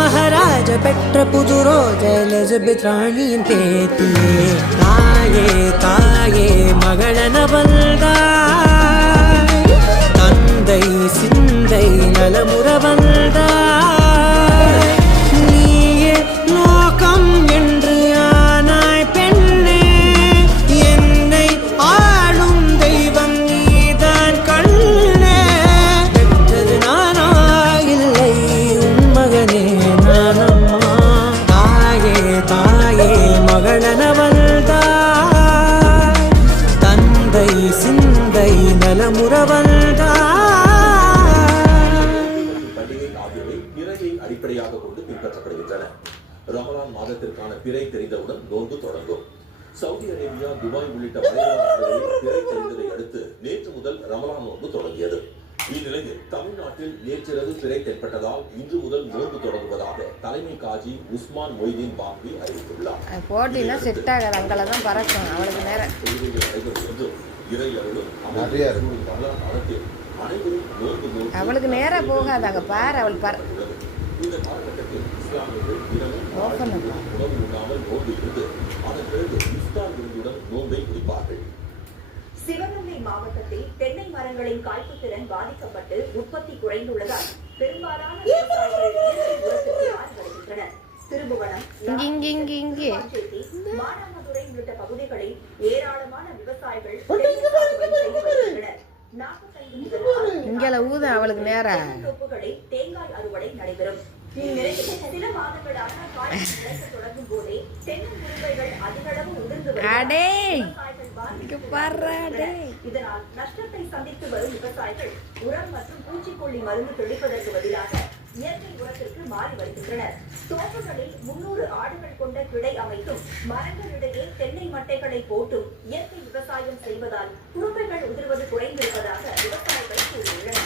மகாராஜ பெற்ற புது ரோஜா எலிசபெத் ராணியின் பேத்தியே. தாயே தாயே மகளனவள்தாய், தந்தை சிந்தை நலமுறவள்தாய். நீயே லோகம் என்று ஆனாய் பெண்ணே, என்னை ஆளும் தெய்வம் நீதான் கண்ணே. பெற்றது நானா இல்லை உன் மகனே நானம்மா. தாயே தாயே மகளனவள்தாய், தந்தை சிந்தை நலமுறவள்தாய். அடிப்படையாக கொண்டு பின்பற்றப்படுகின்றன. ரமலான் மாதத்திற்கான பிறை தெரிந்தவுடன் நோன்பு தொடங்கும். சவுதி அரேபியா, துபாய் உள்ளிட்ட நாடுகளில் பிறை தெரிந்ததை அடுத்து நேற்று முதல் ரமலான் நோன்பு தொடங்கியது. இந்நிலையில் தமிழ்நாட்டில் நேற்றிரவு பிறை தென்பட்டதால் இன்று முதல் நோன்பு தொடங்குவதாக தலைமை காஜி உஸ்மான் மொய்தீன் பாக்வி அறிவித்துள்ளார். அவளுக்கு நேரா போகாதாங்க பாரு. அவள் இந்த காலகட்டத்தில் இஸ்லாமியர்கள் தினமும் உணவு உண்ணாமல் நோன்பு இருந்து அதன் பிறகு இஃப்தார் விருந்துடன் நோன்பை முடிப்பார்கள். சிவகங்கை மாவட்டத்தில் தென்னை மரங்களின் காய்ப்பு திறன் பாதிக்கப்பட்டு உற்பத்தி குறைந்துள்ளதால் பெரும்பாலான வருகின்றனர். திருபுவனம், மானாமதுரை உள்ளிட்ட பகுதிகளில் ஏராளமான விவசாயிகள் தேங்காய் அறுவடை நடைபெறும். இந்நிலையில் சில மாதங்களாக காய்ச்சி விளைக்க தொடங்கும் போதே தென்னை முருங்கைகள் அதிகளவு உதிர்ந்து இதனால் நஷ்டத்தை சந்தித்து வரும் விவசாயிகள் உரம் மற்றும் பூச்சிக்கொல்லி மருந்து தெளிப்பதற்கு பதிலாக இயற்கை உரத்திற்கு மாறி வருகின்றனர். தோப்புகளில் 300 ஆடுகள் கொண்ட கிடை அமைத்தும் மரங்களிடையே தென்னை மட்டைகளை போட்டும் இயற்கை விவசாயம் செய்வதால் குறும்பைகள் உதிர்வது குறைந்திருப்பதாக விவசாயிகள் கூறியுள்ளனர்.